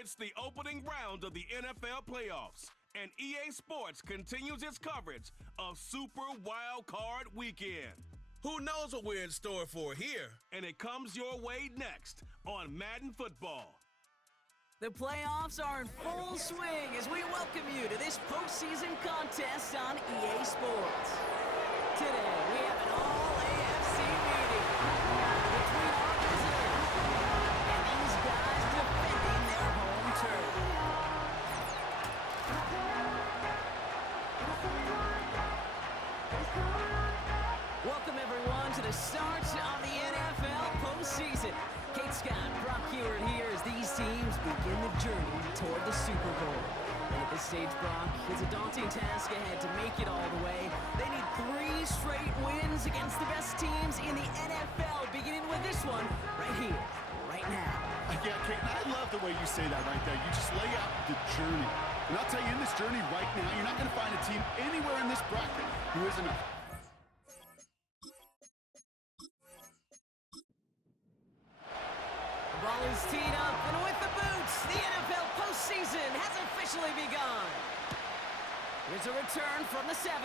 It's the opening round of the NFL playoffs, and EA Sports continues its coverage of Super Wild Card Weekend. Who knows what we're in store for here? And it comes your way next on Madden Football. The playoffs are in full swing as we welcome you to this postseason contest on EA Sports. Today, we have an all-AFC meeting between our visitors and these guys defending their home turf. Welcome, everyone, to the start of the NFL postseason. Kate Scott, Brock Hewitt here as these teams begin the journey toward the Super Bowl. And at this stage, Brock, it's a daunting task ahead to make it all the way. They need 3 straight wins against the best teams in the NFL, beginning with this one right here, right now. Yeah, Kate, I love the way you say that right there. You just lay out the journey. And I'll tell you, in this journey right now, you're not going to find a team anywhere in this bracket who isn't a ball is teed up, and with the boots, the NFL postseason has officially begun. Here's a return from the 7.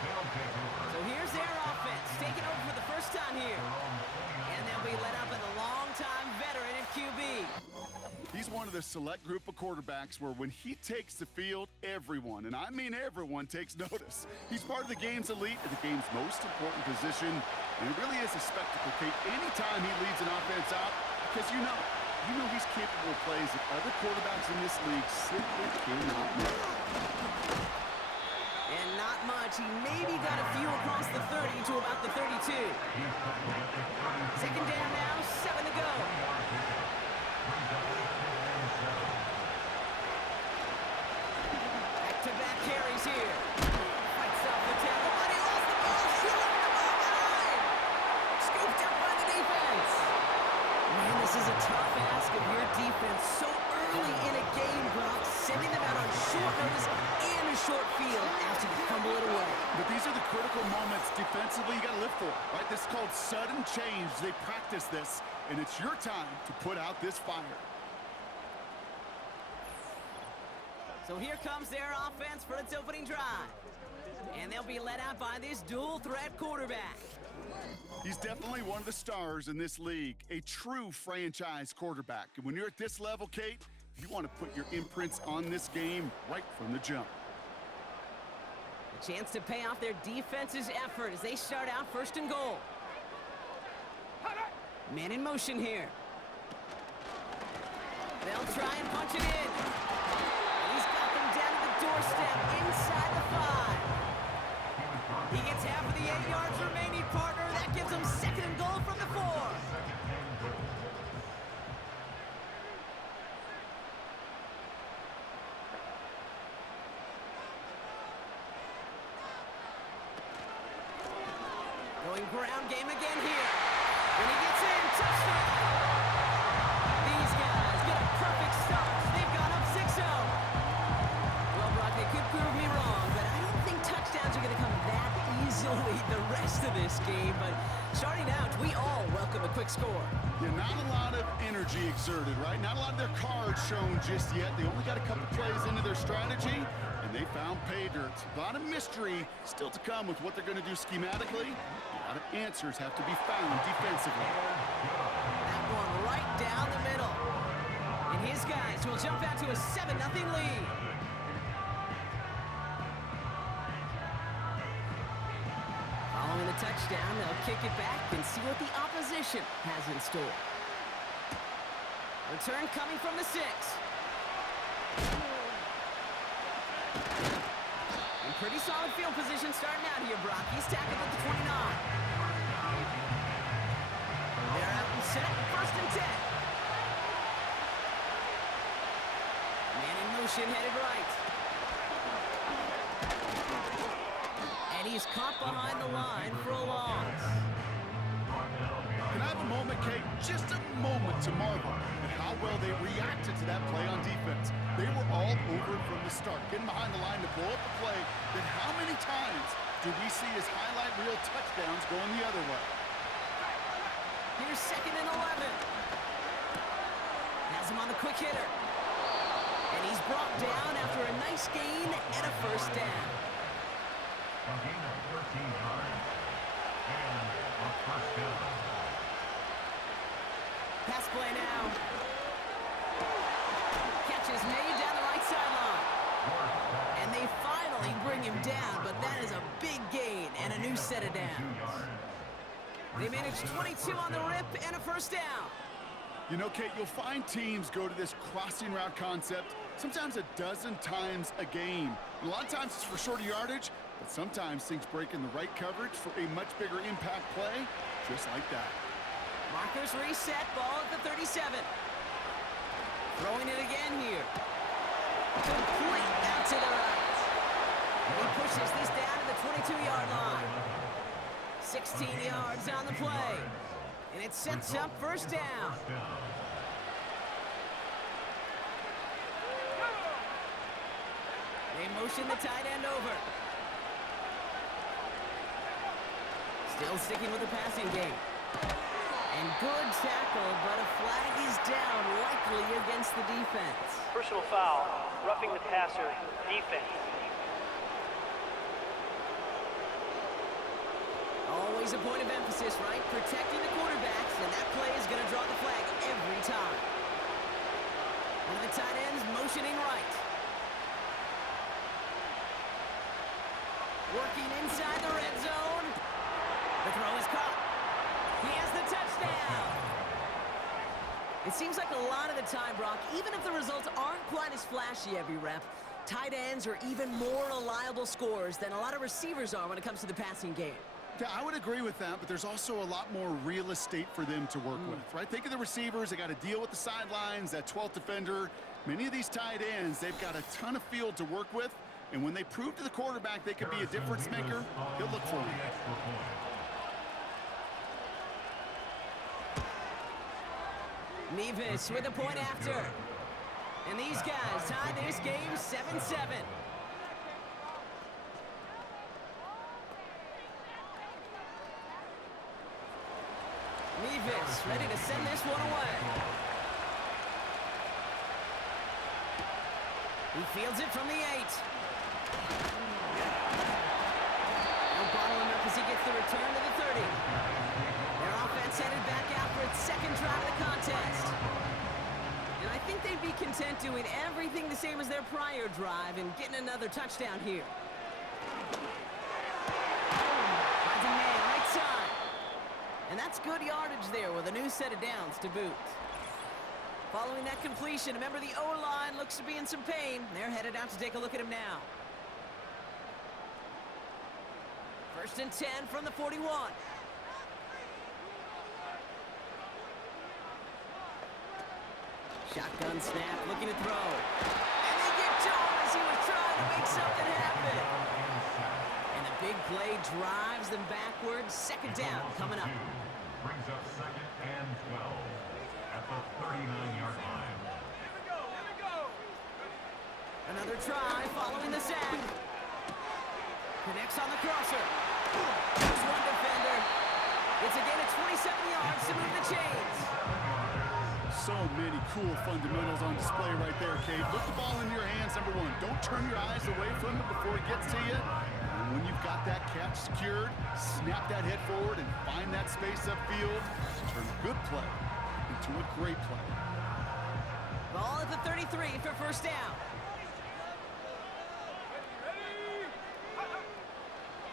So here's their offense, taking over for the first time here. And they'll be led up by the longtime veteran at QB. He's one of the select group of quarterbacks where when he takes the field, everyone, and I mean everyone, takes notice. He's part of the game's elite at the game's most important position, and it really is a spectacle, Kate, anytime he leads an offense out, because you know he's capable of plays that other quarterbacks in this league simply cannot make. And not much. He maybe got a few across the 30 to about the 32. Second down now, 7 to go. Back-to-back carries here. Fights off the tackle, but he lost the ball. He left the ball behind. Scooped up by the defense. Man, this is a tough ask of your defense so early in a game, Brock, sending them out on short notice and a short field after you fumble it away. But these are the critical moments defensively you got to live for, right? This is called sudden change. They practice this, and it's your time to put out this fire. So here comes their offense for its opening drive. And they'll be led out by this dual-threat quarterback. He's definitely one of the stars in this league, a true franchise quarterback. And when you're at this level, Kate, you want to put your imprints on this game right from the jump. A chance to pay off their defense's effort as they start out first and goal. Man in motion here. They'll try and punch it in. He's got them down to the doorstep inside the 5. He gets half of the 8 yards remaining, partner. That gives him second and goal from the 4. Going ground game again here. When he gets in, touchdown. These guys get a perfect start. They've gone up 6-0. Well, Brock, they could prove me wrong, but I don't think touchdowns are going to come that easily the rest of this game. But starting out, we all welcome a quick score. Yeah, not a lot of energy exerted, right? Not a lot of their cards shown just yet. They only got a couple plays into their strategy, and they found pay dirt. A lot of mystery still to come with what they're going to do schematically. A lot of answers have to be found defensively. That one right down the middle. And his guys will jump out to a 7-0 lead. Following the touchdown, they'll kick it back and see what the opposition has in store. Return coming from the 6. And pretty solid field position starting out here, Brock. He's tackled at the 29. They're out and set, first and 10. Man in motion, headed right. And he's caught behind the line for a loss. Can I have a moment, Kate? Just a moment to marvel at how well they reacted to that play on defense. They were all over it from the start, getting behind the line to blow up the play. Then how many times do we see his highlight reel touchdowns going the other way? Here's second and 11. Has him on the quick hitter. And he's brought down after a nice gain and a first down. A gain of 13 yards and a first down. Pass play now. Catch is made down the right sideline. And they finally bring him down, but that is a big gain and a new set of downs. They managed 22 on the rip and a first down. You know, Kate, you'll find teams go to this crossing route concept sometimes a dozen times a game. And a lot of times it's for shorter yardage, but sometimes things break in the right coverage for a much bigger impact play, just like that. Markers reset, ball at the 37. Throwing it again here. Complete out to the right. And he pushes this down to the 22-yard line. 16 yards on the play. And it sets up first down. They motion the tight end over. Still sticking with the passing game. And good tackle, but a flag is down, likely against the defense. Personal foul, roughing the passer, defense. Always a point of emphasis, right? Protecting the quarterbacks, and that play is going to draw the flag every time. One of the tight ends motioning right. Working inside the red zone. The throw is caught. He has the touchdown. It seems like a lot of the time, Brock, even if the results aren't quite as flashy every rep, tight ends are even more reliable scorers than a lot of receivers are when it comes to the passing game. Yeah, I would agree with that, but there's also a lot more real estate for them to work with, right? Think of the receivers. They got to deal with the sidelines, that 12th defender. Many of these tight ends, they've got a ton of field to work with, and when they prove to the quarterback they could be a difference maker, he'll look for them. Nevis with a point after. And these guys tie this game 7-7. Nevis ready to send this one away. He fields it from the 8. No bottle him up as he gets the return to the 30. Their offense headed back out for its second drive of the contest. And I think they'd be content doing everything the same as their prior drive and getting another touchdown here. Finds a man right side. And that's good yardage there with a new set of downs to boot. Following that completion, remember the O-line looks to be in some pain. They're headed out to take a look at him now. 1st and 10 from the 41. Shotgun snap, looking to throw. And they get to him as he was trying to make something happen. And the big play drives them backwards. 2nd down coming up. Brings up 2nd and 12 at the 39-yard line. Here we go. Another try following the sack. Connects on the crosser. There's one defender. It's a gain of 27 yards to move the chains. So many cool fundamentals on display right there, Kate. Put the ball in your hands, number one. Don't turn your eyes away from it before it gets to you. And when you've got that catch secured, snap that head forward and find that space upfield. Turn a good play into a great play. Ball at the 33 for first down.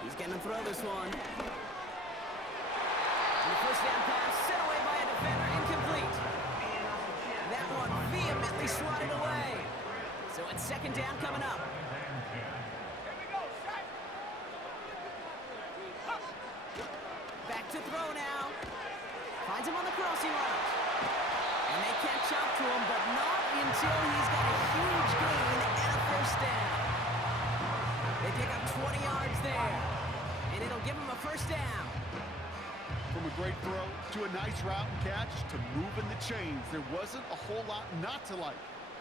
He's going to throw this one. And the first down pass sent away by a defender, incomplete. That one vehemently swatted away. So it's 2nd down coming up. Back to throw now. Finds him on the crossing route. And they catch up to him, but not until he's got a huge gain and a first down. They pick up 20 yards there. And it'll give him a first down. From a great throw to a nice route and catch to moving the chains, there wasn't a whole lot not to like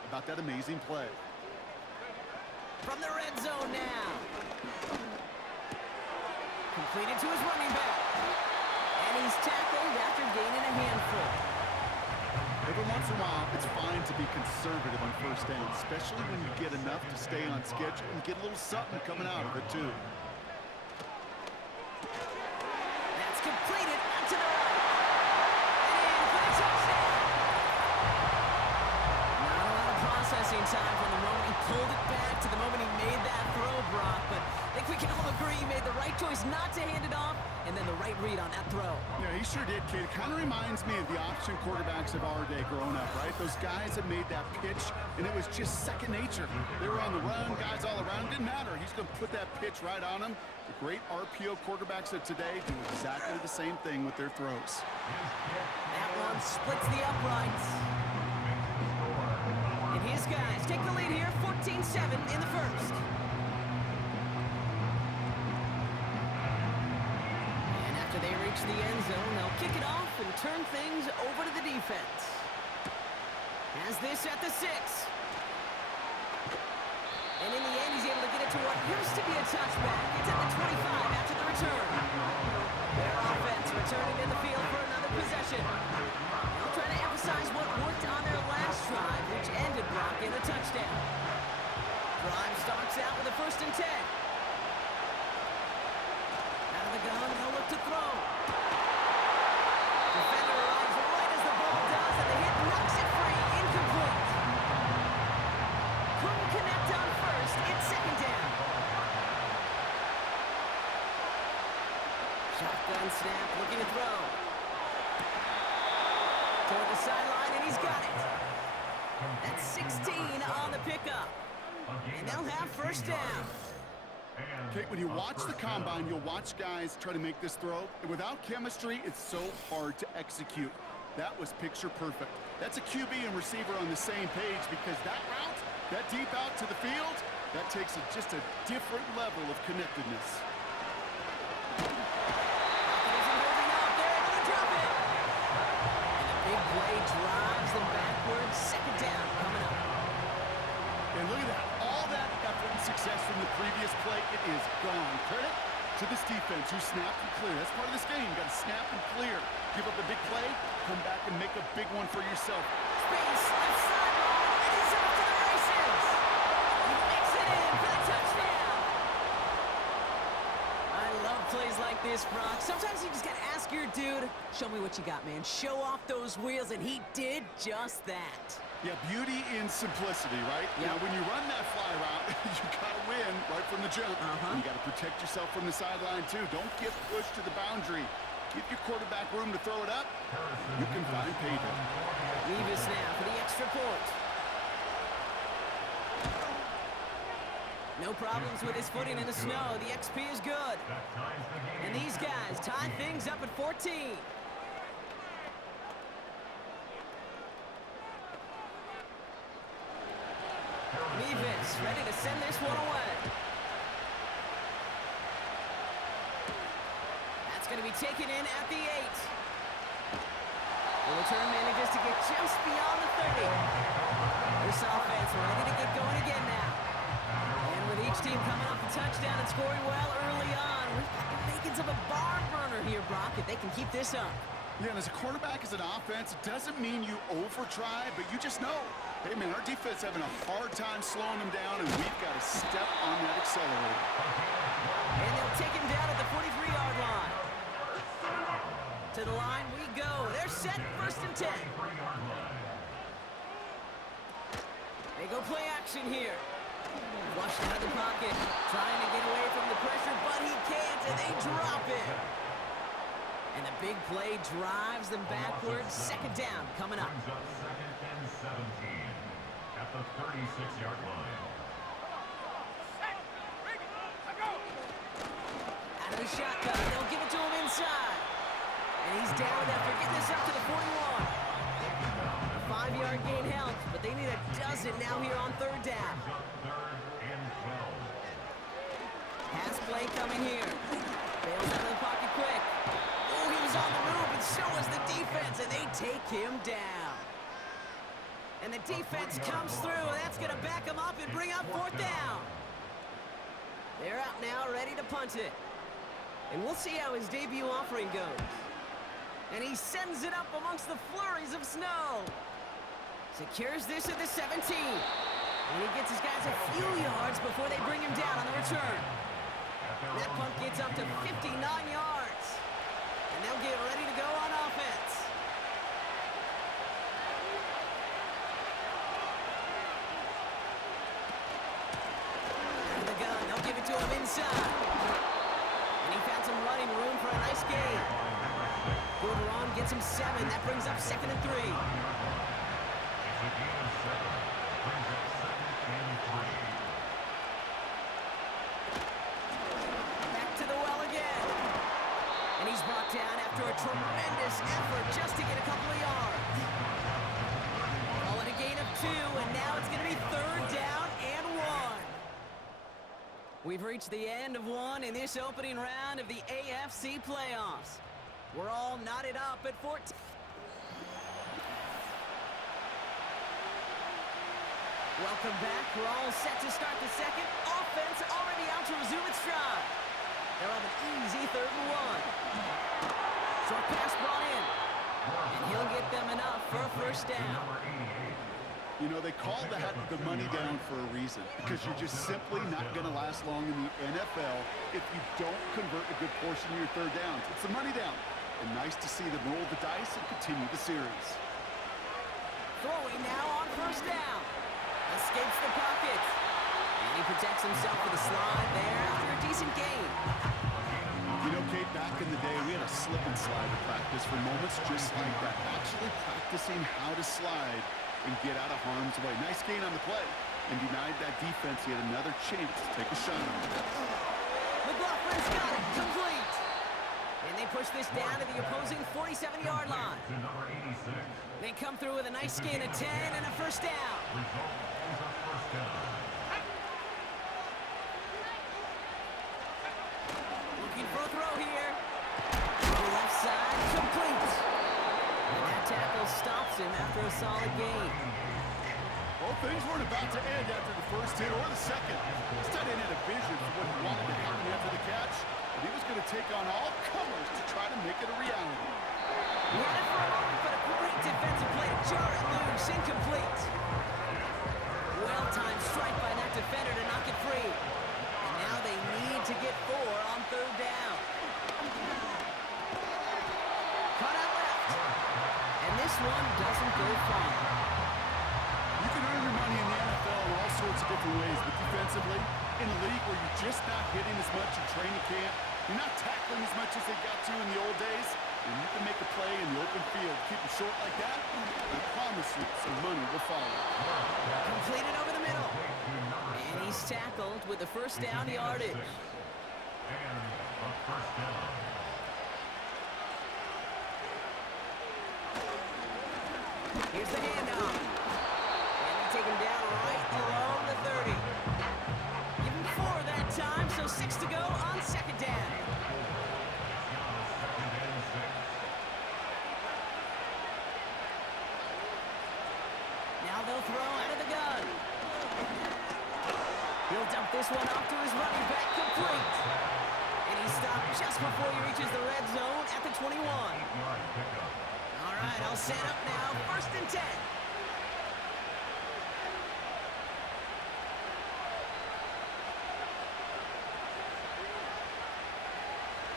about that amazing play. From the red zone now. Completed to his running back. And he's tackled after gaining a handful. Every once in a while, it's fine to be conservative on first down, especially when you get enough to stay on schedule and get a little something coming out of it, too. That's completed out to the right. And in for the touchdown. Not a lot of processing time from the moment he pulled it back to the moment he made that throw, Brock. But I think we can all agree he made the right choice not to hand it off, and then the right read on that throw. Yeah, he sure did, kid. It kind of reminds me of the option quarterbacks of our day growing up, right? Those guys that made that pitch, and it was just second nature. They were on the run, guys all around. Didn't matter. He's going to put that pitch right on them. The great RPO quarterbacks of today do exactly the same thing with their throws. That one splits the uprights. And his guys take the lead here, 14-7 in the first. And after they reach the end zone, they'll kick it off and turn things over to the defense. Has this at the 6. And in the end, he's able to get it to what used to be a touchback. It's at the 25 after the return. Their offense returning in the field for another possession. They'll try to emphasize what worked on their last drive, which ended Brock in a touchdown. Drive starts out with a 1st and 10. Out of the gun, they'll look to throw. Defender arrives right as the ball does, and the hit knocks it free. Incomplete. Couldn't connect on 1st. It's 2nd down. Shotgun snap, looking to throw. Toward the sideline, and he's got it. That's 16 on the pickup. And they'll have 1st down. Okay, when you watch the combine, you'll watch guys try to make this throw. And without chemistry, it's so hard to execute. That was picture perfect. That's a QB and receiver on the same page, because that route, that deep out to the field, that takes just a different level of connectedness. Big play drives them backwards. 2nd down coming up. And look at that. All that effort and success from the previous play, it is gone. Credit to this defense who snapped and clear. That's part of this game. You got to snap and clear. Give up a big play, come back and make a big one for yourself. Space, left sideline, and he's off to the races. He makes it in for the touchdown. I love plays like this, Brock. Sometimes you just got to ask your dude, show me what you got, man. Show off those wheels, and he did just that. Yeah, beauty in simplicity, right? Yep. Now, when you run that fly route, you got to win right from the jump. You got to protect yourself from the sideline, too. Don't get pushed to the boundary. Give your quarterback room to throw it up. You can find payday. Levis now for the extra point. No problems with his footing in the snow. The XP is good. And these guys tie things up at 14. Levis ready to send this one away. That's going to be taken in at the 8. The return manages to get just beyond the 30. This offense ready to get going again now. And with each team coming off a touchdown and scoring well early on, we've got the makings of a barn burner here, Brock, if they can keep this up. Yeah, and as a quarterback, as an offense, it doesn't mean you over-try, but you just know, hey, man, our defense having a hard time slowing them down, and we've got to step on that accelerator. And they'll take him down at the 43-yard line. To the line we go. They're set, 1st and 10. They go play action here. Flushed out of the pocket, trying to get away from the pressure, but he can't, and they drop it. And the big play drives them backwards. 2nd down coming up. 2nd and 17 at the 36-yard line. Out of the shotgun, they'll give it to him inside. And he's down after getting this up to the 41. A 5-yard gain helps, but they need a dozen now here on 3rd down. 3rd and 12. Pass play coming here. Bails out of the pocket quick. Oh, he was on the move, and so was the defense, and they take him down. And the defense comes through, and that's going to back him up and bring up 4th down. They're out now, ready to punt it. And we'll see how his debut offering goes. And he sends it up amongst the flurries of snow. Secures this at the 17. And he gets his guys a few yards before they bring him down on the return. That punt gets up to 59 yards. And they'll get ready to go on offense. Out of the gun, they'll give it to him inside. And he found some running room for a nice gain. Gorderon gets him 7. That brings up 2nd and 3. It's a gain of 7. Brings up 2nd and 3. Back to the well again. And he's brought down after a tremendous effort just to get a couple of yards. Call it a gain of 2, and now it's going to be 3rd down and 1. We've reached the end of one in this opening round of the AFC playoffs. We're all knotted up at 14. Welcome back. We're all set to start the second. Offense already out to resume its stride. They'll have an easy 3rd and 1. Short pass brought in. And he'll get them enough for a 1st down. You know, they call that the money down for a reason, because you're just simply not going to last long in the NFL if you don't convert a good portion of your 3rd downs. It's the money down. And nice to see them roll the dice and continue the series. Throwing now on 1st down. Escapes the pocket. And he protects himself with a slide there after a decent gain. You know, Kate, back in the day, we had a slip and slide to practice for moments just like that. Actually practicing how to slide and get out of harm's way. Nice gain on the play. And denied that defense yet another chance to take a shot on it. McLaughlin's got it. Complete. And they push this down to the opposing 47-yard line. They come through with a nice gain of 10 and a 1st down. Looking for a throw here. Left side, complete. And that tackle stops him after a solid gain. Well, things weren't about to end after the 1st hit or the 2nd. This tight end had a vision for what he wanted to happen after the catch. And he was going to take on all comers to try to make it a reality. He had it for a moment, but a great defensive play to jar it loose. Incomplete. Well-timed strike by that defender to knock it free. And now they need to get 4 on 3rd down. Cut out left. And this one doesn't go far. You can earn your money in the NFL in all sorts of different ways, but defensively, in a league where you're just not hitting as much in training camp, you're not tackling as much as they got to in the old days, and you can make a play in the open field, keep it short like that, I promise you some money will follow. Completed over the middle. And he's tackled with the 1st down yardage. And a 1st down. Here's the handoff. And they take him down right along the 30. Give him 4 that time, so 6 to go on 2nd down. Now they'll throw out of the gun. He'll dump this one off to his running back, complete. And he stopped just before he reaches the red zone at the 21. All right, I'll set up now, 1st and 10.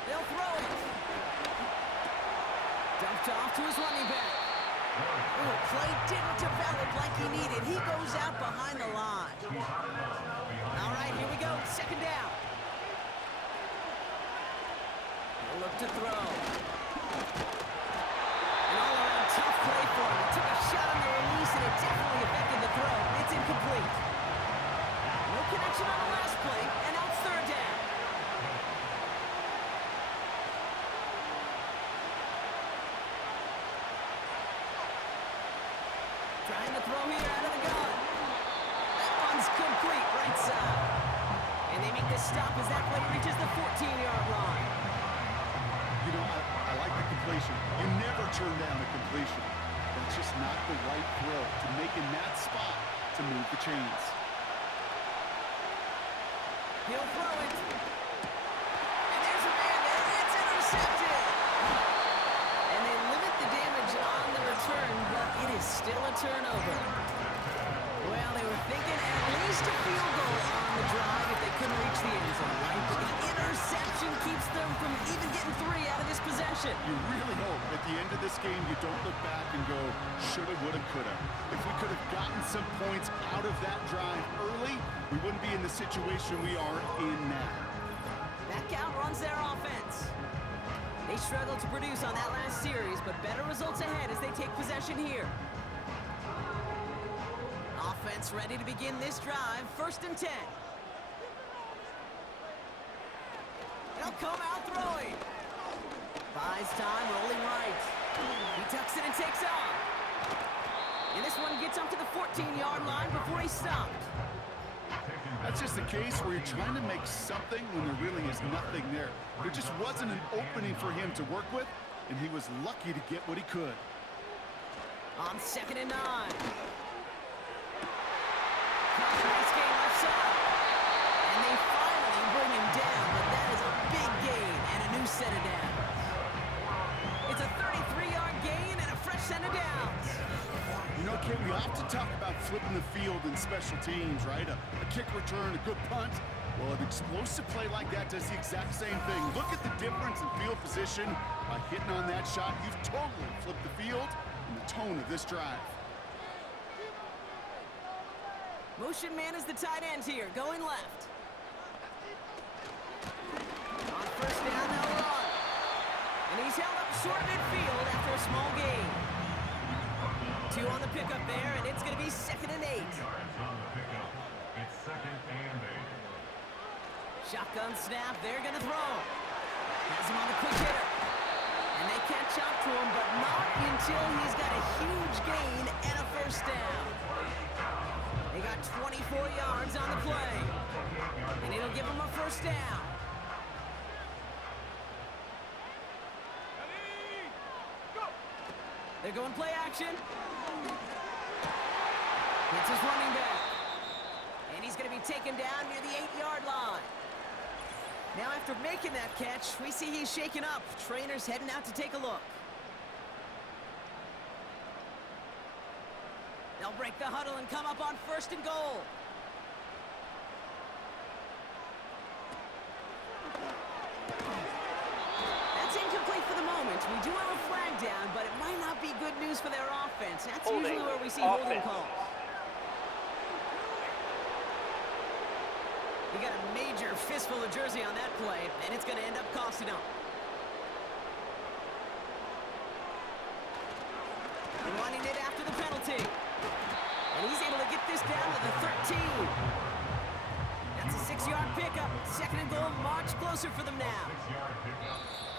They'll throw it. Dumped off to his running back. Ooh, play didn't develop like he needed. He goes out behind the line. All right, here we go, 2nd down. He'll look to throw. An all-around tough play for him. He took a shot on the release, and it definitely affected the throw. It's incomplete. No connection on the last play, and now it's 3rd down. Trying to throw here out of the gun. That one's complete, right side. And they make the stop as that play reaches the 14-yard line. You know, I like the completion. You never turn down a completion. That's just not the right throw to make in that spot to move the chains. He'll throw it. And there's a man there. It's intercepted. And they limit the damage on the return, but it is still a turnover. Well, they were thinking at least a field goal on the drive if they couldn't reach the end zone, right? But the interception keeps them from even getting 3 out of this possession. You really hope at the end of this game you don't look back and go, shoulda, woulda, coulda. If we could have gotten some points out of that drive early, we wouldn't be in the situation we are in now. That count runs their offense. They struggled to produce on that last series, but better results ahead as they take possession here. Offense ready to begin this drive. 1st and 10. They'll come out throwing. Buys time, rolling right. He tucks it and takes off. And this one gets up to the 14-yard line before he stopped. That's just a case where you're trying to make something when there really is nothing there. There just wasn't an opening for him to work with, and he was lucky to get what he could. On 2nd and 9. Nice game left side. And they finally bring him down, but that is a big gain and a new set of downs. It's a 33-yard gain and a fresh set of downs. You know, Kate, we often talk about flipping the field in special teams, right? A kick return, a good punt. Well, an explosive play like that does the exact same thing. Look at the difference in field position. By hitting on that shot, you've totally flipped the field and the tone of this drive. Motion man is the tight end here, going left. On 1st down, they'll run. And he's held up short of midfield after a small gain. 2 on the pickup there, and it's going to be 2nd and 8. Yards on the pickup. It's 2nd and 8. Shotgun snap, they're going to throw. Has him on the quick hitter. And they catch up to him, but not until he's got a huge gain and a 1st down. They got 24 yards on the play. And it'll give them a 1st down. They're going play action. It's his running back. And he's going to be taken down near the 8-yard line. Now after making that catch, we see he's shaken up. Trainer's heading out to take a look. They'll break the huddle and come up on 1st and goal. That's incomplete for the moment. We do have a flag down, but it might not be good news for their offense. That's usually where we see holding calls. He got a major fistful of jersey on that play, and it's going to end up costing him. Running it after the penalty. And he's able to get this down to the 13. That's a 6-yard pickup. 2nd and goal, much closer for them now.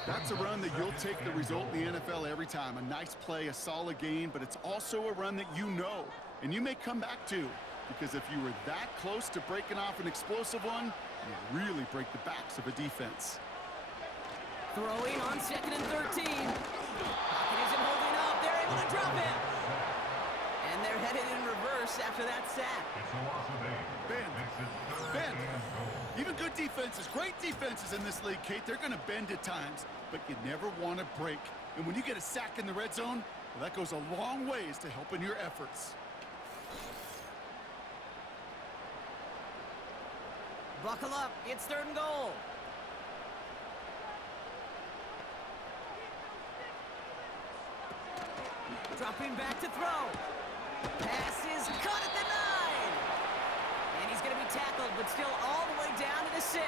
That's a run that you'll take the result in the NFL every time. A nice play, a solid gain, but it's also a run that you know, and you may come back to. Because if you were that close to breaking off an explosive one, you really break the backs of a defense. Throwing on 2nd and 13. Pocket isn't holding up. They're able to drop it. And they're headed in reverse after that sack. Bend. Even good defenses, great defenses in this league, Kate, they're going to bend at times, but you never want to break. And when you get a sack in the red zone, well, that goes a long ways to helping your efforts. Buckle up. It's 3rd and goal. Dropping back to throw. Pass is caught at the 9. And he's going to be tackled, but still all the way down to the 6.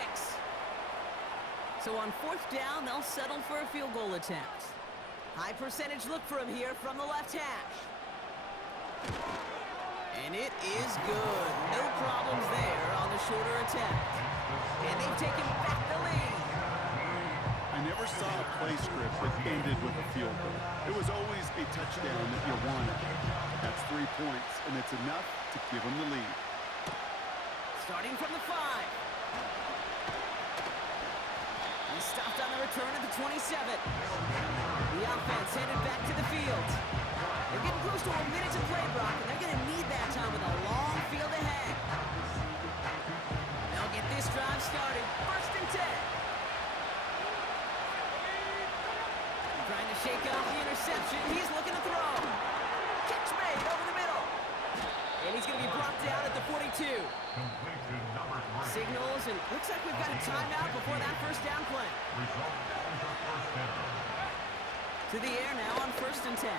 So on 4th down, they'll settle for a field goal attempt. High percentage look for him here from the left hash. And it is good. No problems there on the shorter attempt. And they've taken back the lead. I never saw a play script that ended with a field goal. It was always a touchdown that you wanted. That's 3 points, and it's enough to give them the lead. Starting from the 5. He stopped on the return at the 27. The offense headed back to the field. They're getting close to a minute to play, Brock, and they're going to need that time with a long field ahead. They'll get this drive started. 1st and 10. Trying to shake off the interception. He's looking to throw. Catch made over the middle. Complete to number 3. Signals, and looks like we've got a timeout before that first down play. Result is a first down. To the air now on 1st and 10.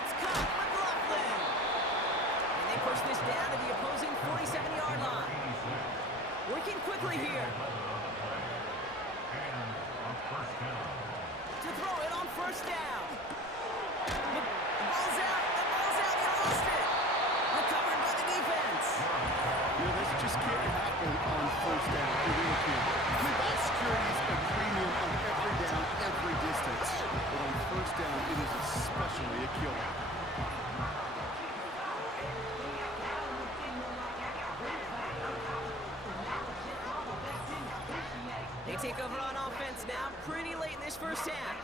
It's caught, McLaughlin! And they push this down to the opposing 47-yard line. Working quickly here. And a first down. To throw it on 1st down. The ball's out. The ball's out. He lost it. Recovered by the defense. You know, this just can't happen on 1st down. It really can't. Ball security is a premium on every down, every distance. But on 1st down, it is especially a killer. They take over on offense now pretty late in this first half.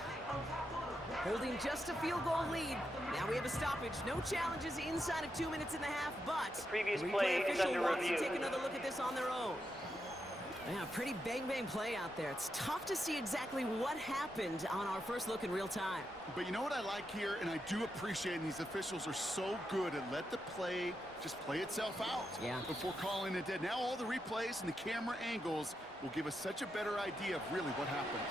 Holding just a field goal lead. Now we have a stoppage. No challenges inside of 2 minutes and a half, but Previous the play replay is official under wants to review. take another look at this on their own. Yeah, pretty bang-bang play out there. It's tough to see exactly what happened on our first look in real time. But you know what I like here, and I do appreciate, and these officials are so good at let the play just play itself out before calling it dead. Now all the replays and the camera angles will give us such a better idea of really what happened.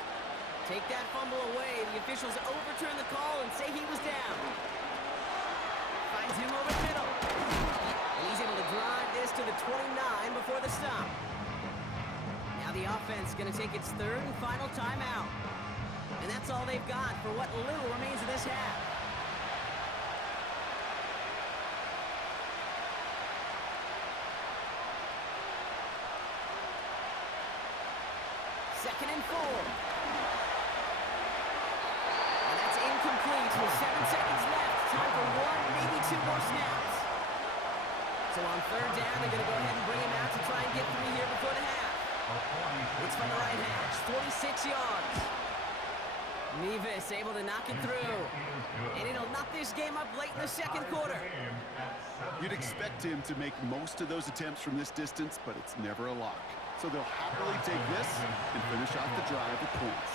Take that fumble away. The officials overturn the call and say he was down. Finds him over the middle. And he's able to drive this to the 29 before the stop. Now the offense going to take its 3rd and final timeout. And that's all they've got for what little remains of this half. Second and 4. And that's incomplete with 7 seconds left. Time for 1, maybe 2 more snaps. So on 3rd down, they're going to go ahead and bring him out to try and get 3 here before the half. It's from the right hash, 46 yards. Nevis able to knock it through. And it'll knock this game up late in the 2nd quarter. You'd expect him to make most of those attempts from this distance, but it's never a lock. So they'll happily take this and finish off the drive with points.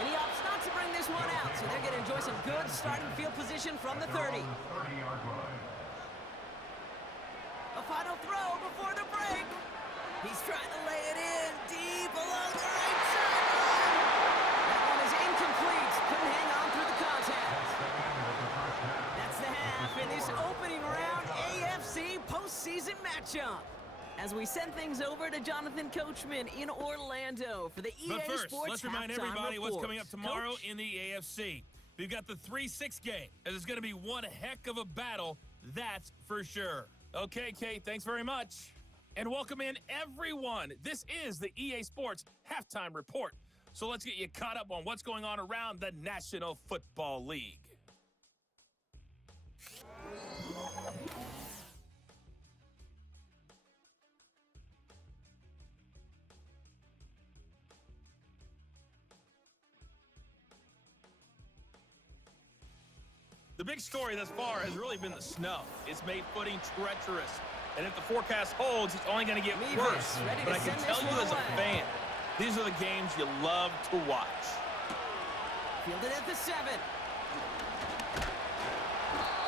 And he opts not to bring this one out, so they're going to enjoy some good starting field position from the 30. A final throw before the break. He's trying to lay it in deep along the right sideline. That one is incomplete. Couldn't hang on through the contact. That's the half in this opening round AFC postseason matchup. As we send things over to Jonathan Coachman in Orlando for the EA But first, Sports let's remind Halftime everybody what's Report. coming up tomorrow Coach? in the AFC. We've got the 3-6 game, and it's going to be one heck of a battle, that's for sure. Okay, Kate, thanks very much. And welcome in, everyone. This is the EA Sports Halftime Report. So let's get you caught up on what's going on around the National Football League. The big story thus far has really been the snow. It's made footing treacherous. And if the forecast holds, it's only going to get worse. But I can tell you as a fan, these are the games you love to watch. Fielded at the 7.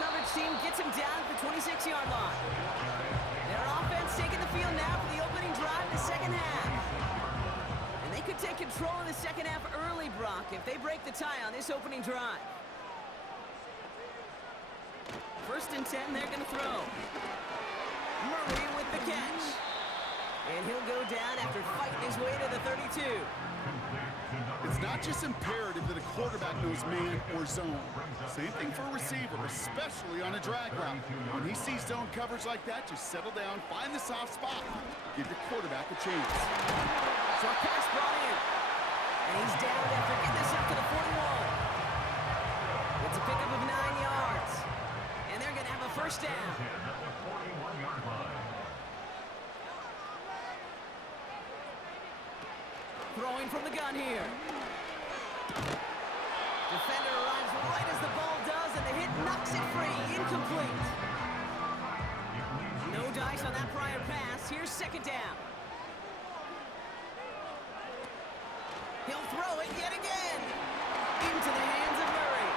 Coverage team gets him down at the 26-yard line. Their offense taking the field now for the opening drive in the 2nd half. And they could take control in the 2nd half early, Brock, if they break the tie on this opening drive. 1st and 10, they're going to throw. Murray with the catch. And he'll go down after fighting his way to the 32. It's not just imperative that a quarterback knows man or zone. Same thing for a receiver, especially on a drag route. When he sees zone coverage like that, just settle down, find the soft spot, give your quarterback a chance. Short pass brought in. And he's down after getting this up to the 41. It's a pickup of 9 yards. And they're going to have a 1st down. Throwing from the gun here. Defender arrives right as the ball does, and the hit knocks it free. Incomplete. No dice on that prior pass. Here's 2nd down. He'll throw it yet again. Into the hands of Murray.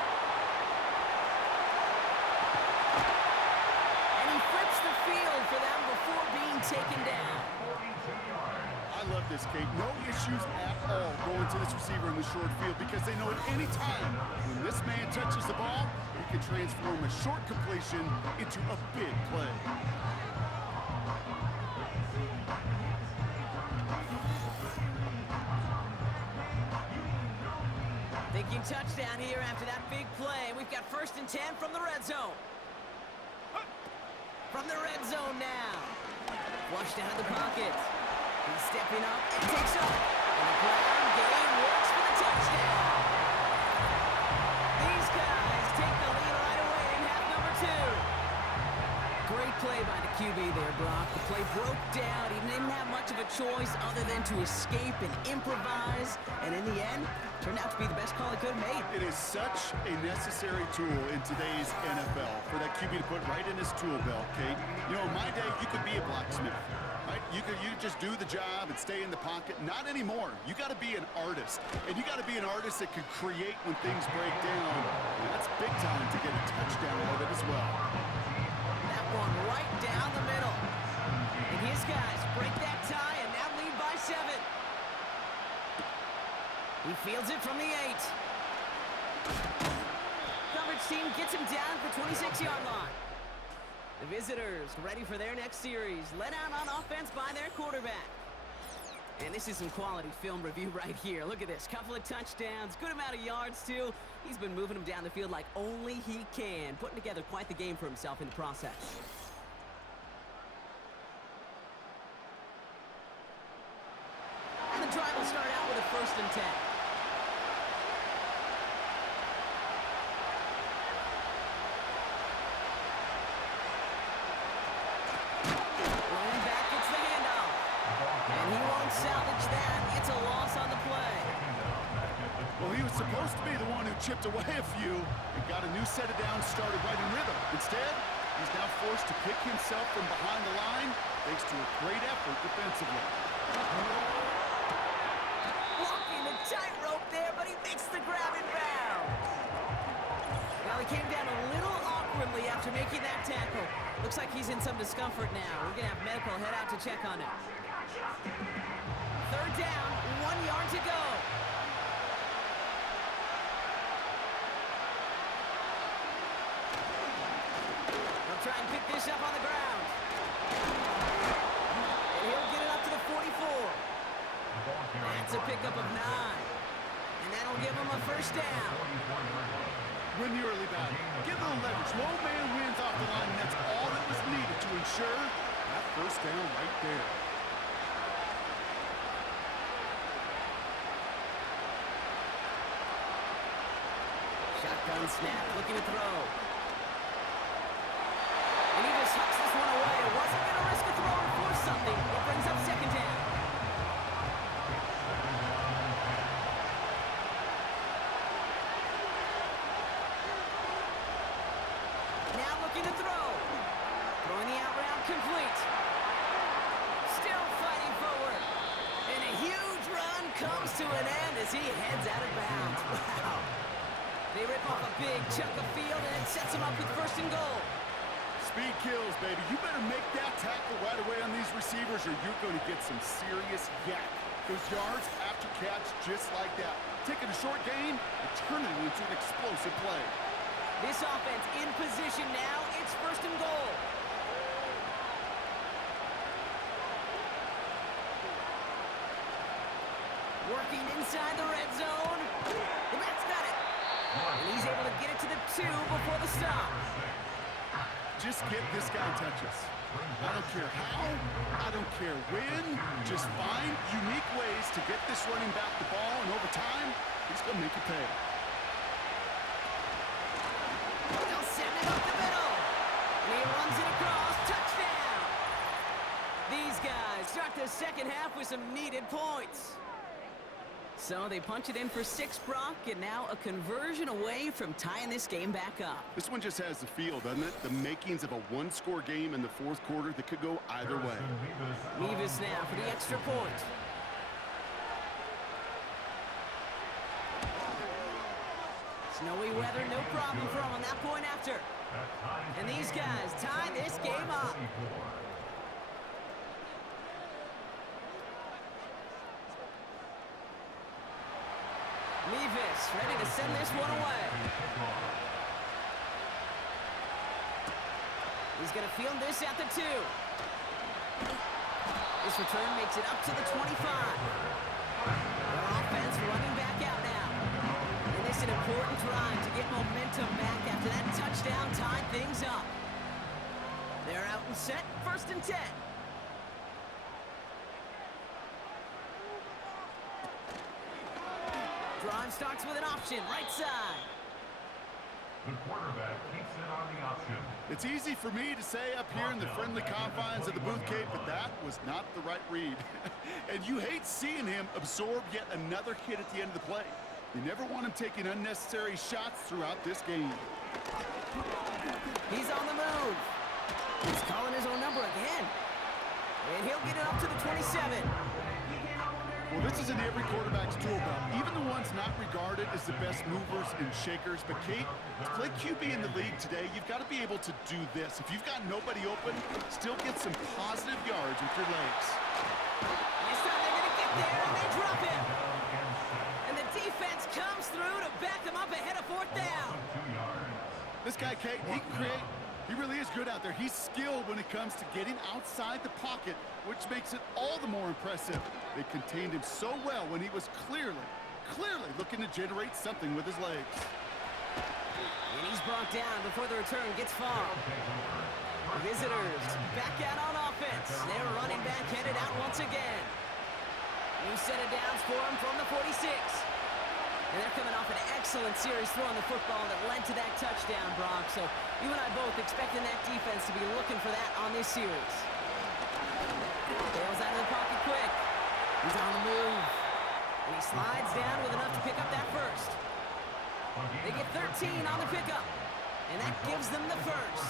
taken down. I love this, Kate. No issues at all going to this receiver in the short field because they know at any time when this man touches the ball, he can transform a short completion into a big play. Thinking touchdown here after that big play. We've got 1st and 10 from the red zone. From the red zone now. Flushed out of the pocket. He's stepping up and takes off. And the ground game works for the touchdown. These guys take the lead right away in half number 2. Great play by the QB there, Brock. The play broke down. He didn't have much of a choice other than to escape and improvise. And in the end, turned out to be the best call he could have made. It is such a necessary tool in today's NFL for that QB to put right in his tool belt, Kate. You know, in my day, you could be a blacksmith, right? You just do the job and stay in the pocket. Not anymore. You got to be an artist, and you got to be an artist that can create when things break down. And that's big time to get a touchdown out of it as well. That one right down the middle. And his guys break that tie and now lead by 7. He fields it from the 8. Coverage team gets him down at the 26-yard line. The visitors ready for their next series. Let out on offense by their quarterback. And this is some quality film review right here. Look at this. Couple of touchdowns. Good amount of yards, too. He's been moving them down the field like only he can. Putting together quite the game for himself in the process. And the drive will start out with a 1st and 10. Salvage that. It's a loss on the play. Well, he was supposed to be the one who chipped away a few and got a new set of downs started right in rhythm. Instead, he's now forced to pick himself from behind the line thanks to a great effort defensively. Walking the tightrope there, but he makes the grab in bounds. Well, he came down a little awkwardly after making that tackle. Looks like he's in some discomfort now. We're going to have medical head out to check on him. 3rd down, 1 yard to go. They'll try and pick this up on the ground. And he'll get it up to the 44. That's a pickup of 9. And that'll give him a 1st down. Win the early battle. Get a little leverage. Low man wins off the line, and that's all that was needed to ensure that 1st down right there. Shotgun snap, looking to throw. And he just hucks this one away. Wasn't going to risk a throw and force something. It brings up 2nd down. Now looking to throw. Throwing the out route complete. Still fighting forward. And a huge run comes to an end as he heads out of bounds. Wow. They rip off a big chunk of field, and it sets them up with 1st and goal. Speed kills, baby. You better make that tackle right away on these receivers, or you're going to get some serious yak. Those yards after catch just like that. Taking a short gain and turning it into an explosive play. This offense in position now. It's 1st and goal. Working inside the red zone. The Mets got it. And he's able to get it to the 2 before the stop. Just get this guy touches. I don't care how, I don't care when. Just find unique ways to get this running back the ball, and over time, he's going to make you pay. They'll send it up the middle. And he runs it across. Touchdown. These guys start the 2nd half with some needed points. So they punch it in for 6, Brock, and now a conversion away from tying this game back up. This one just has the feel, doesn't it? The makings of a 1-score game in the 4th quarter that could go either way. Mevis now for the extra point. Snowy weather, no problem for him on that point after. And these guys tie this game up. ready to send this one away. He's going to field this at the 2. This return makes it up to the 25. Their offense running back out now. And this is an important drive to get momentum back after that touchdown tied things up. They're out and set, 1st and 10. Drive starts with an option, right side. The quarterback keeps it on the option. It's easy for me to say up here in the friendly confines of the booth, Kate, but that was not the right read. And you hate seeing him absorb yet another hit at the end of the play. You never want him taking unnecessary shots throughout this game. He's on the move. He's calling his own number again. And he'll get it up to the 27. Well, this is in every quarterback's tool belt, even the ones not regarded as the best movers and shakers. But, Kate, to play QB in the league today, you've got to be able to do this. If you've got nobody open, still get some positive yards with your legs. This time they're going to get there, and they drop him. And the defense comes through to back him up ahead of 4th down. This guy, Kate, he can create. He really is good out there. He's skilled when it comes to getting outside the pocket, which makes it all the more impressive. They contained him so well when he was clearly looking to generate something with his legs. And he's brought down before the return gets far. Visitors back out on offense. They're running back headed out once again. New set of downs for him from the 46. And they're coming off an excellent series throwing the football that led to that touchdown, Brock. So you and I both expecting that defense to be looking for that on this series. Bails out of the pocket quick. He's on the move. And he slides down with enough to pick up that first. They get 13 on the pickup. And that gives them the first.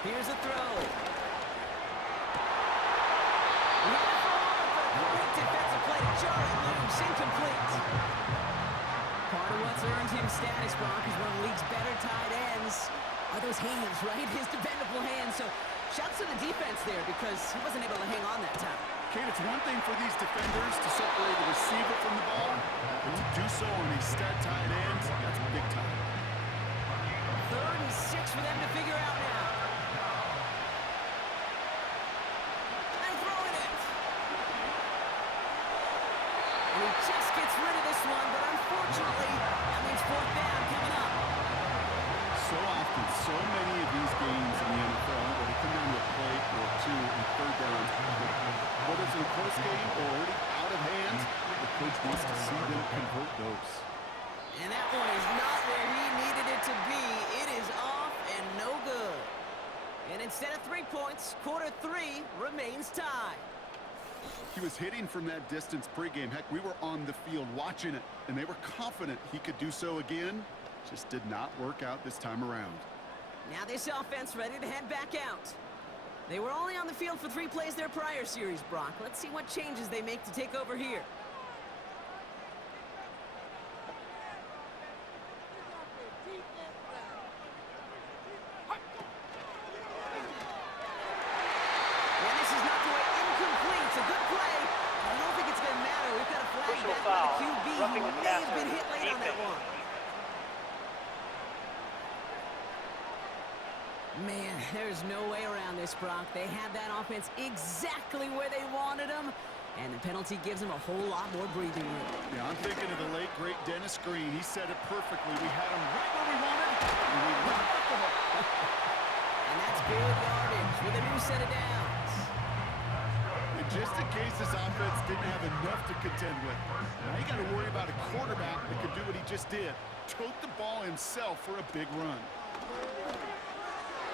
Here's a throw. Great defensive play to jar it loose. Incomplete. Part of what's earned him status, Brock, is one of the league's better tight ends. Are those hands, right? His dependable hands. So shouts to the defense there because he wasn't able to hang on that time. Kate, it's one thing for these defenders to separate the receiver from the ball, but to do so on a stud tight end, that's big time. 3rd and 6 for them to figure out now. And he just gets rid of this one, but unfortunately, that means 4th down coming up. So often, so many of these games in the NFL, where they come down to a play or 2 and 3rd down, whether it's in a close game or already out of hand, the coach wants to see them convert those. And that one is not where he needed it to be. It is off and no good. And instead of 3 points, quarter 3 remains tied. He was hitting from that distance pregame. Heck, we were on the field watching it, and they were confident he could do so again. Just did not work out this time around. Now this offense ready to head back out. They were only on the field for 3 plays their prior series, Brock. Let's see what changes they make to take over here. Roughing the passer, been hit late on that one. Man, there's no way around this, Brock. They had that offense exactly where they wanted them, and the penalty gives them a whole lot more breathing room. Yeah, I'm thinking of the late, great Dennis Green. He said it perfectly. We had them right where we wanted, and we went up the hook. And that's good yardage with a new set of downs. And just in case this offense didn't have enough to contend with, now you got to worry about a quarterback that could do what he just did. Tote the ball himself for a big run.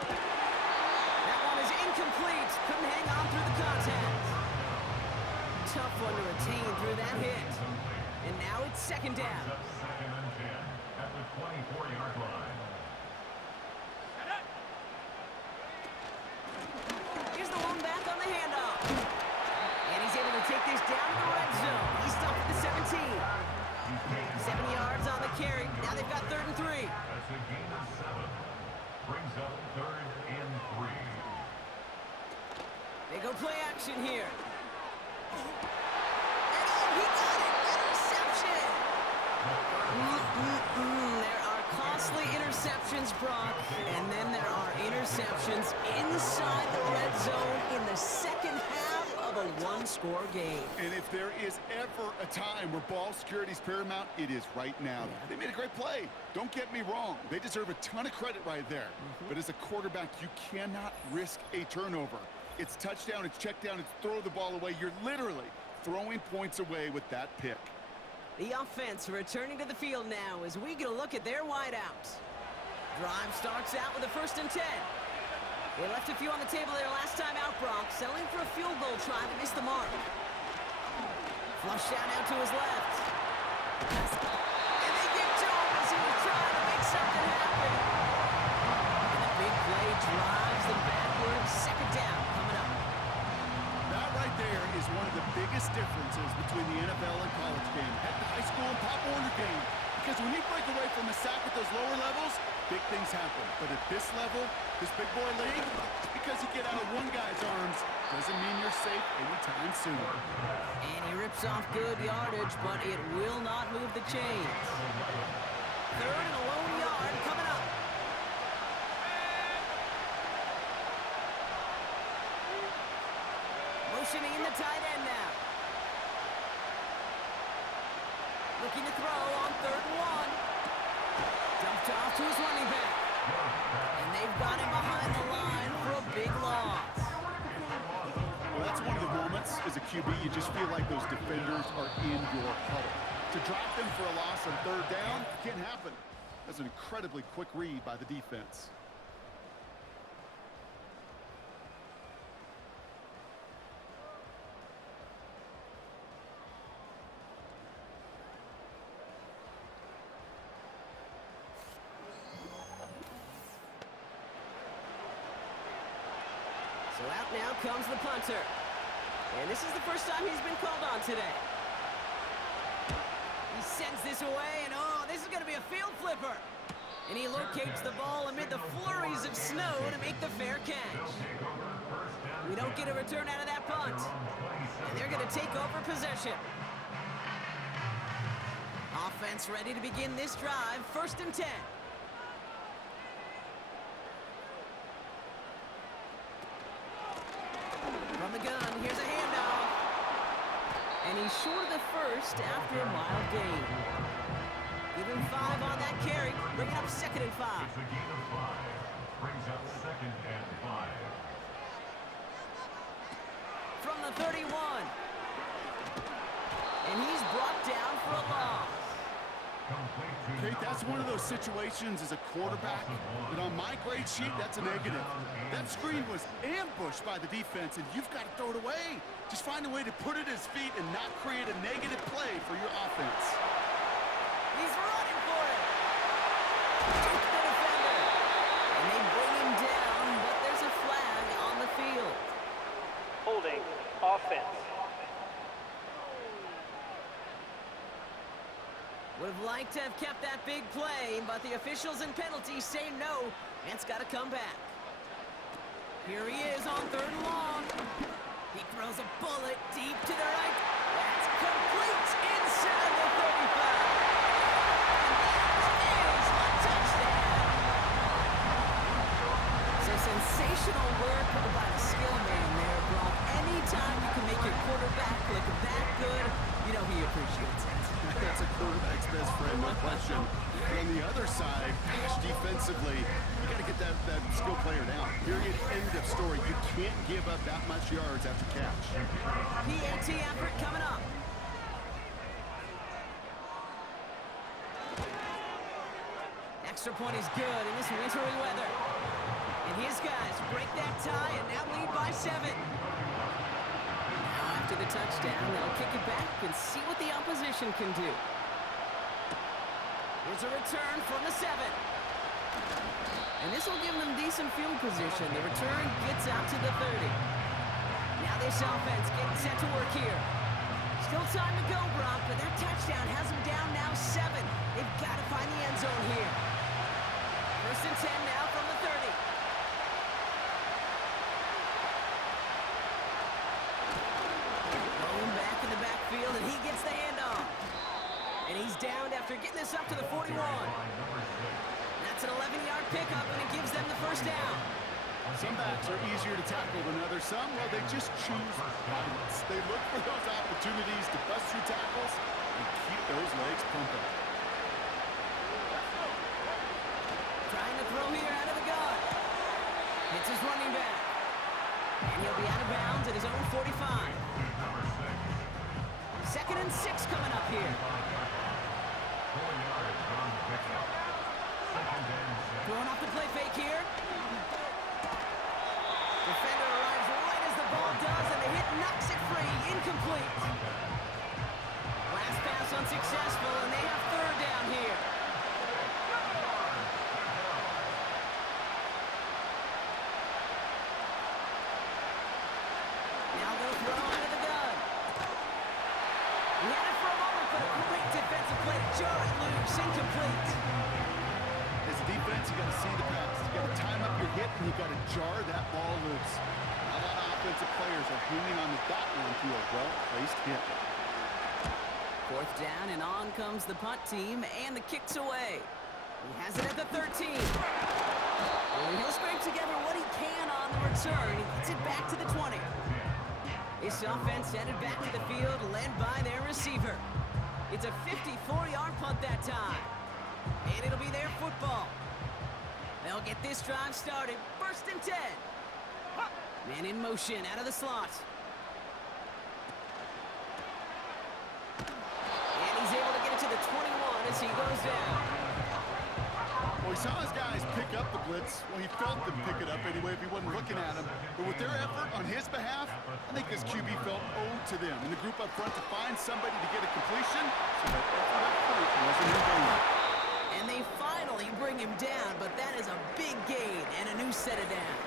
That one is incomplete. Couldn't hang on through the contact. Tough one to retain through that hit. And now it's 2nd down. 2nd and 10 at the 24-yard line. Here's the one back on the handoff. And he's able to take this down to the red zone. He's stopped at the 17. 7 yards on the carry. Now they've got 3rd and 3. That's a play action here. And he got it. Interception. There are costly interceptions, Brock. And then there are interceptions inside the red zone in the second half of a one-score game. And if there is ever a time where ball security is paramount, it is right now. They made a great play. Don't get me wrong. They deserve a ton of credit right there. But as a quarterback, you cannot risk a turnover. It's touchdown, it's check down, it's throw the ball away. You're literally throwing points away with that pick. The offense returning to the field now as we get a look at their wideouts. Drive starts out with a 1st and 10. They left a few on the table there last time out, Brock, settling for a field goal try to miss the mark. Flush down out to his left. And they get to him as he was trying to make something happen. And the big play drives them backwards. 2nd down coming up. That right there is one of the biggest differences between the NFL and college game. At the high school and Pop Warner game. Because when you break away from a sack at those lower levels, big things happen. But at this level, this big boy league, because you get out of one guy's arms, doesn't mean you're safe anytime soon. And he rips off good yardage, but it will not move the chains. 3rd and a lone yard coming up. Motioning in the tight end now. Looking to throw on 3rd and 1. Dumped off to his running back. And they've got him behind the line for a big loss. Well, that's one of the moments as a QB, you just feel like those defenders are in your huddle. To drop them for a loss on 3rd down can't happen. That's an incredibly quick read by the defense. So out now comes the punter. And this is the first time he's been called on today. He sends this away, and oh, this is going to be a field flipper. And he locates the ball amid the flurries of snow to make the fair catch. We don't get a return out of that punt. And they're going to take over possession. Offense ready to begin this drive. 1st and 10. From the gun, here's a handoff. And he's short of the first after a mild gain. Give him 5 on that carry. Bring it up 2nd and 5. It's a gain of 5. Brings up 2nd and 5. From the 31. And he's brought down for a loss. Kate, that's one of those situations as a quarterback that on my grade sheet, that's a negative. That screen was ambushed by the defense, and you've got to throw it away. Just find a way to put it at his feet and not create a negative play for your offense. He's running for it. Took the defender. And they bring him down, but there's a flag on the field. Holding offense. Would have liked to have kept that big play, but the officials and penalties say no, and it's got to come back. Here he is on 3rd and long. He throws a bullet deep to the right. That's complete inside the 35. And that is a touchdown. So sensational work by the skill man there, Brock. Anytime you can make your quarterback look that good, you know he appreciates it. That's a quarterback's best friend, no question. But on the other side, gosh, defensively, you got to get that skill player down. Period, end of story. You can't give up that much yards after catch. PAT effort coming up. Extra point is good in this wintry weather. And his guys break that tie and now lead by 7. After the touchdown, they'll kick it back and see what the opposition can do. Here's a return from the 7. And this will give them decent field position. The return gets out to the 30. Now this offense getting set to work here. Still time to go, Brock, but that touchdown has them down now 7. They've got to find the end zone here. 1st and 10 now from the 30. after getting this up to the 41. That's an 11-yard pickup, and it gives them the first down. Some backs are easier to tackle than others. Some, well, they just choose violence. They look for those opportunities to bust through tackles and keep those legs pumping. Trying to throw here out of the gun. It's his running back. And he'll be out of bounds at his own 45. 2nd and 6 coming up here. Throwing off the play fake here. Defender arrives right as the ball does, and the hit knocks it free. Incomplete. Last pass unsuccessful, and they have 3rd down here. Now they'll throw out of the gun. He had it for a moment, but a great defensive play to jar it loose. Incomplete. As a defense, you got to see the pass. You got to time up your hit, and you got to jar that ball loose. A lot of offensive players are hanging on the dot line to a well-placed hit. 4th down, and on comes the punt team, and the kick's away. He has it at the 13. He'll scrape together what he can on the return. He gets it back to the 20. This offense headed back to the field, led by their receiver. It's a 54-yard punt that time. And it'll be their football. They'll get this drive started. 1st and 10. Man in motion out of the slot. And he's able to get it to the 21 as he goes down. Well, he saw his guys pick up the blitz. Well, he felt them pick it up anyway if he wasn't looking at them. But with their effort on his behalf, I think this QB felt owed to them. And the group up front to find somebody to get a completion, so that effort up front wasn't in vain. And they finally bring him down, but that is a big gain and a new set of downs.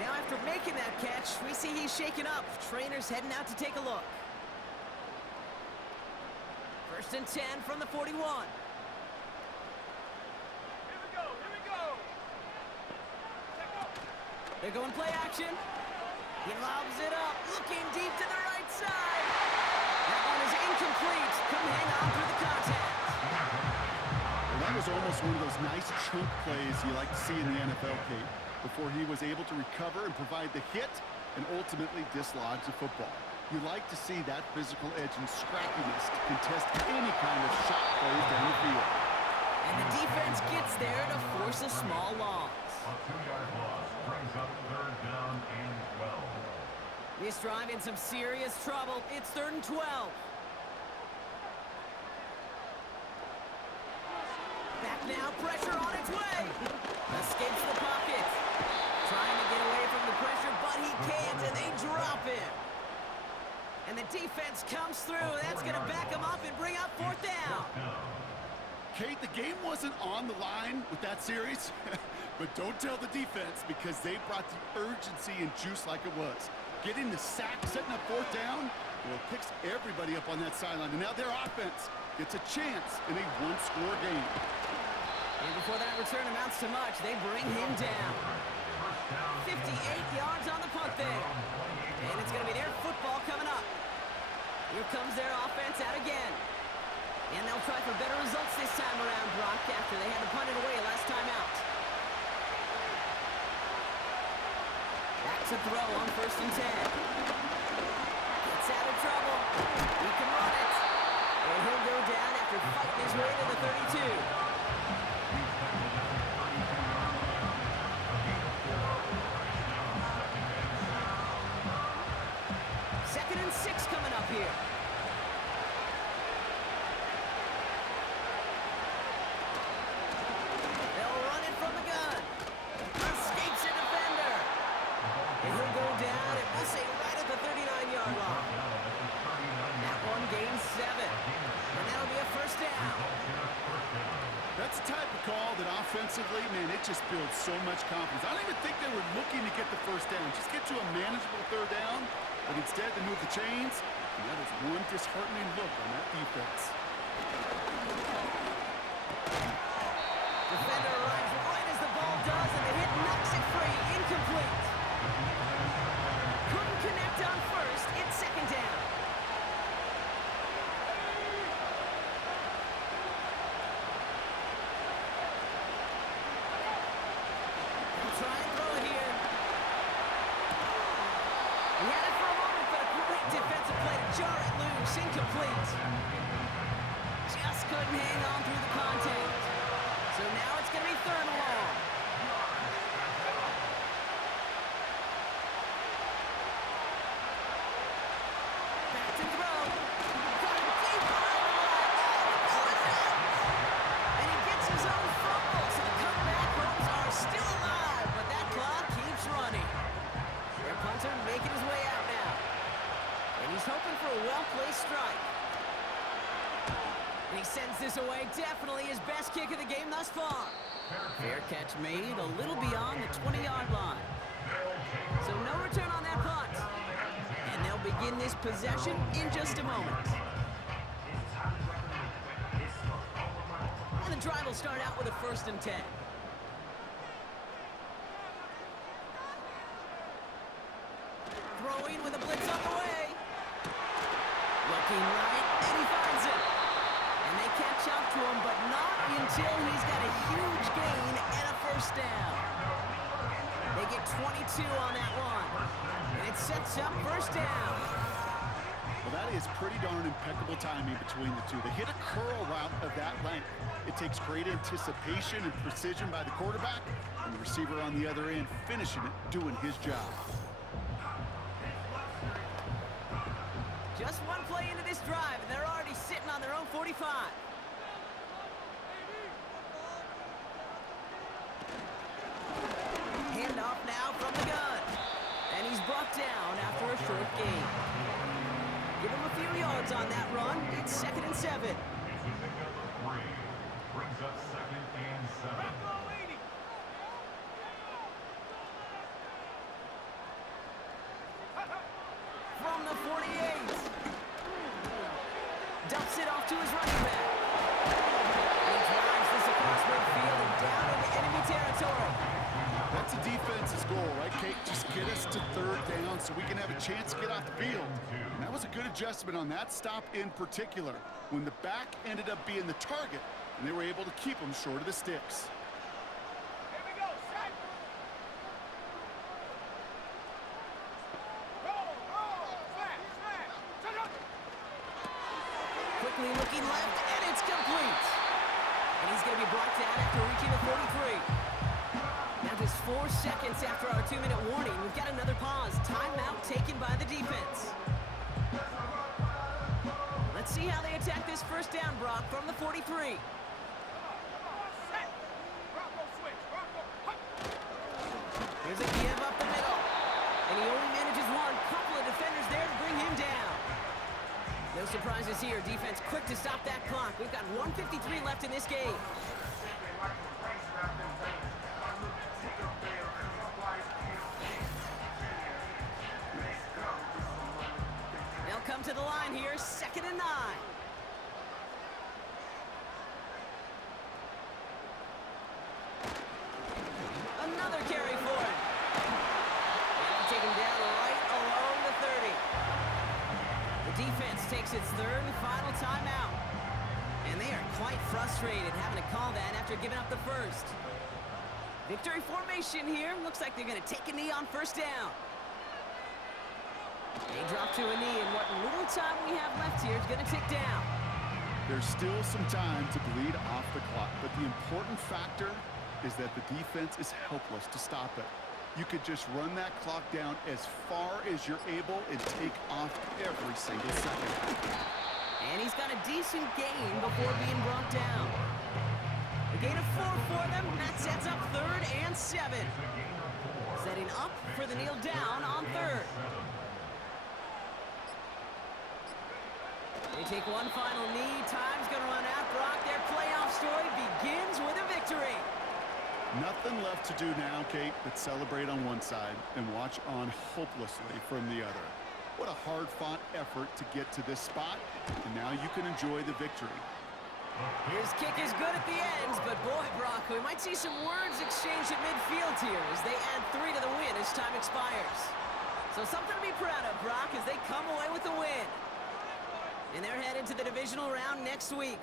Now after making that catch, we see he's shaken up. Trainer's heading out to take a look. 1st and 10 from the 41. They're going play action. He lobs it up, looking deep to the right side. That one is incomplete. Couldn't hang on through the contact. Well, that was almost one of those nice chunk plays you like to see in the NFL, Kate, before he was able to recover and provide the hit and ultimately dislodge the football. You like to see that physical edge and scrappiness to contest any kind of shot plays down the field. And the defense gets there to force a small loss. A 2-yard loss brings up 3rd down and 12. This drive in some serious trouble. It's 3rd and 12. Back now, pressure on its way. Escapes the pocket. Trying to get away from the pressure, but he can't, and they drop him. And the defense comes through. That's going to back him up and bring up 4th down. Kate, the game wasn't on the line with that series, but don't tell the defense because they brought the urgency and juice like it was. Getting the sack, setting up 4th down, well, it picks everybody up on that sideline. And now their offense gets a chance in a 1-score game. And before that return amounts to much, they bring him down. 58 yards on the punt there. And it's going to be their football coming up. Here comes their offense out again. And they'll try for better results this time around, Brock, after they had to punt it away last time out. Back to throw on 1st and 10. Gets out of trouble. He can run it. And he'll go down after fighting his way to the 32. Second and 6 coming up here. They'll run it from the gun. Escapes a defender. And he'll go down, and we'll say right at the 39-yard line. That one gains 7. And that'll be a 1st down. That's the type of call that offensively, man, it just builds so much confidence. I don't even think they were looking to get the 1st down. Just get to a manageable 3rd down. But instead, they move the chains, and that is one disheartening look on that defense. Defender arrives right as the ball does, and the hit knocks it free. Incomplete. Couldn't connect on 1st. It's 2nd down. Close, incomplete. Just couldn't hang on through the contact. So now it's going to be 3rd and long. Back to throw. Got it deep behind the line. Oh, what that? And he gets his own fumble, so the comeback hopes are still alive, but that clock keeps running. Their punter making his way out now. And he's hoping for a well-placed strike. And he sends this away, definitely his best kick of the game thus far. Fair catch made a little beyond the 20-yard line. So no return on that punt. And they'll begin this possession in just a moment. And the drive will start out with a 1st and 10. Throwing with a blitz on the way. Looking right, and he finds it. And they catch up to him, but not until he's got a huge gain and a 1st down. They get 22 on that one. And it sets up 1st down. Well, that is pretty darn impeccable timing between the two. They hit a curl route of that length. It takes great anticipation and precision by the quarterback, and the receiver on the other end finishing it, doing his job. Just one play into this drive, and they're already sitting on their own 45. Handoff now from the gun. And he's brought down after a short gain. Give him a few yards on that run. It's 2nd and 7. Brings up 2nd and 7. From the 48. Dumps it off to his running back. And he drives this across midfield and down into enemy territory. That's a defense's goal, right, Kate? Just get us to 3rd down so we can have a chance to get off the field. And that was a good adjustment on that stop in particular, when the back ended up being the target, and they were able to keep him short of the sticks. Here we go, set. Quickly looking left, and it's complete. And he's going to be brought down after reaching the 43. Now just 4 seconds after our 2-minute warning, we've got another pause. Timeout taken by the defense. Let's see how they attack this 1st down, Brock, from the 43. Here's a give up the middle. And he only manages one. Couple of defenders there to bring him down. No surprises here. Defense quick to stop that clock. We've got 1:53 left in this game. They'll come to the line here. 2nd and 9. Another carry for him. And they take him down right along the 30. The defense takes its 3rd and final timeout. And they are quite frustrated having to call that after giving up the 1st. Victory formation here. Looks like they're going to take a knee on 1st down. They drop to a knee, and what little time we have left here is going to tick down. There's still some time to bleed off the clock, but the important factor is that the defense is helpless to stop it. You could just run that clock down as far as you're able and take off every single second. And he's got a decent gain before being brought down. A gain of 4 for them. That sets up 3rd and 7. Setting up for the kneel down on 3rd. They take one final knee. Time's going to run out. Brock, their playoff story begins with a victory. Nothing left to do now, Kate, but celebrate on one side and watch on hopelessly from the other. What a hard-fought effort to get to this spot, and now you can enjoy the victory. His kick is good at the end, but boy, Brock, we might see some words exchanged at midfield here as they add 3 to the win as time expires. So something to be proud of, Brock, as they come away with the win. And they're headed to the divisional round next week.